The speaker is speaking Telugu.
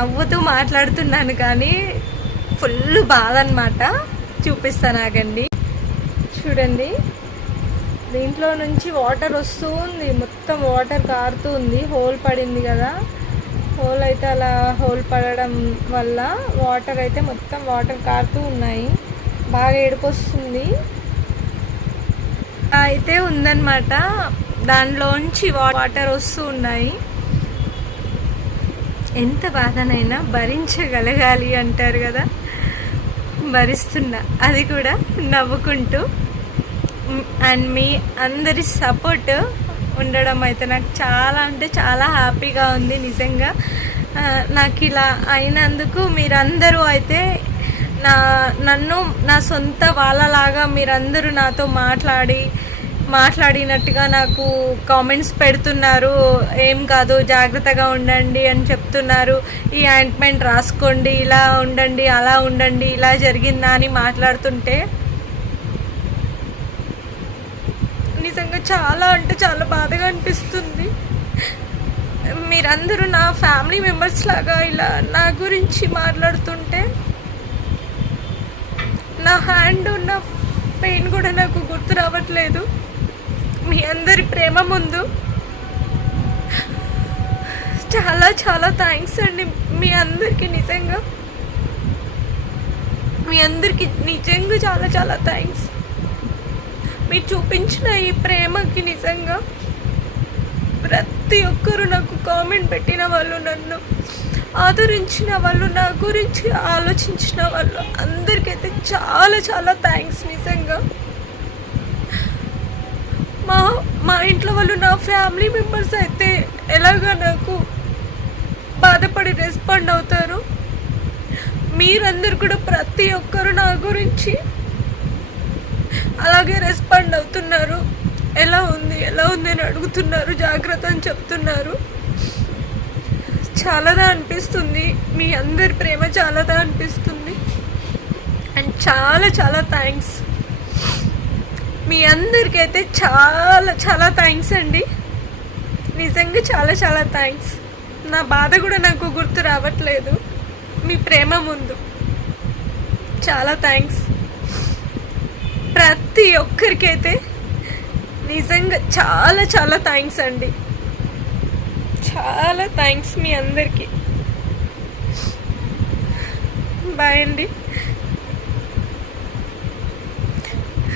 నవ్వుతూ మాట్లాడుతున్నాను కానీ ఫుల్ బాధ అనమాట. చూపిస్తాను ఆగండి. చూడండి, దీంట్లో నుంచి వాటర్ వస్తూ ఉంది, మొత్తం వాటర్ కారుతూ ఉంది. హోల్ పడింది కదా, హోల్ అయితే అలా హోల్ పడడం వల్ల వాటర్ అయితే మొత్తం వాటర్ కారుతూ ఉన్నాయి. బాగా ఏడుపు వస్తుంది అయితే ఉందన్నమాట. దానిలోంచి వాటర్ వస్తూ ఉన్నాయి. ఎంత బాధనైనా భరించగలగాలి అంటారు కదా, భరిస్తున్నా, అది కూడా నవ్వుకుంటూ. అండ్ మీ అందరి సపోర్ట్ ఉండడం అయితే నాకు చాలా అంటే చాలా హ్యాపీగా ఉంది నిజంగా. నాకు ఇలా అయినందుకు మీరందరూ అయితే నన్ను నా సొంత వాళ్ళలాగా మీరందరూ నాతో మాట్లాడినట్టుగా నాకు కామెంట్స్ పెడుతున్నారు. ఏం కాదు, జాగ్రత్తగా ఉండండి అని చెప్తున్నారు. ఈ ఆయింట్మెంట్ రాసుకోండి, ఇలా ఉండండి, అలా ఉండండి, ఇలా జరిగిందా అని మాట్లాడుతుంటే నిజంగా చాలా అంటే చాలా బాధగా అనిపిస్తుంది. మీరందరూ నా ఫ్యామిలీ మెంబర్స్ లాగా ఇలా నా గురించి మాట్లాడుతుంటే నా హ్యాండ్ ఉన్న పెయిన్ కూడా నాకు గుర్తు రావట్లేదు. మీ అందరి ప్రేమ ముందు చాలా చాలా థ్యాంక్స్ అండి. మీ అందరికీ నిజంగా చాలా చాలా థ్యాంక్స్. మీరు చూపించిన ఈ ప్రేమకి నిజంగా ప్రతి ఒక్కరు నాకు కామెంట్ పెట్టిన వాళ్ళు, నన్ను ఆదరించిన వాళ్ళు, నా గురించి ఆలోచించిన వాళ్ళు అందరికైతే చాలా చాలా థ్యాంక్స్ నిజంగా. మా ఇంట్లో వాళ్ళు, నా ఫ్యామిలీ మెంబర్స్ అయితే ఎలాగా నాకు బాధపడి రెస్పాండ్ అవుతారు. మీరందరూ కూడా ప్రతి ఒక్కరు నా గురించి అలాగే రెస్పాండ్ అవుతున్నారు. ఎలా ఉంది అని అడుగుతున్నారు, జాగ్రత్త అని చెప్తున్నారు. చాలాదా అనిపిస్తుంది, మీ అందరి ప్రేమ చాలాదా అనిపిస్తుంది. అండ్ చాలా చాలా థ్యాంక్స్. మీ అందరికైతే చాలా చాలా థ్యాంక్స్ అండి, నిజంగా చాలా చాలా థ్యాంక్స్. నా బాధ కూడా నాకు గుర్తు రావట్లేదు మీ ప్రేమ ముందు. చాలా థ్యాంక్స్ ప్రతి ఒక్కరికైతే, నిజంగా చాలా చాలా థ్యాంక్స్ అండి. చాలా థ్యాంక్స్ మీ అందరికీ. బాయ్ అండి.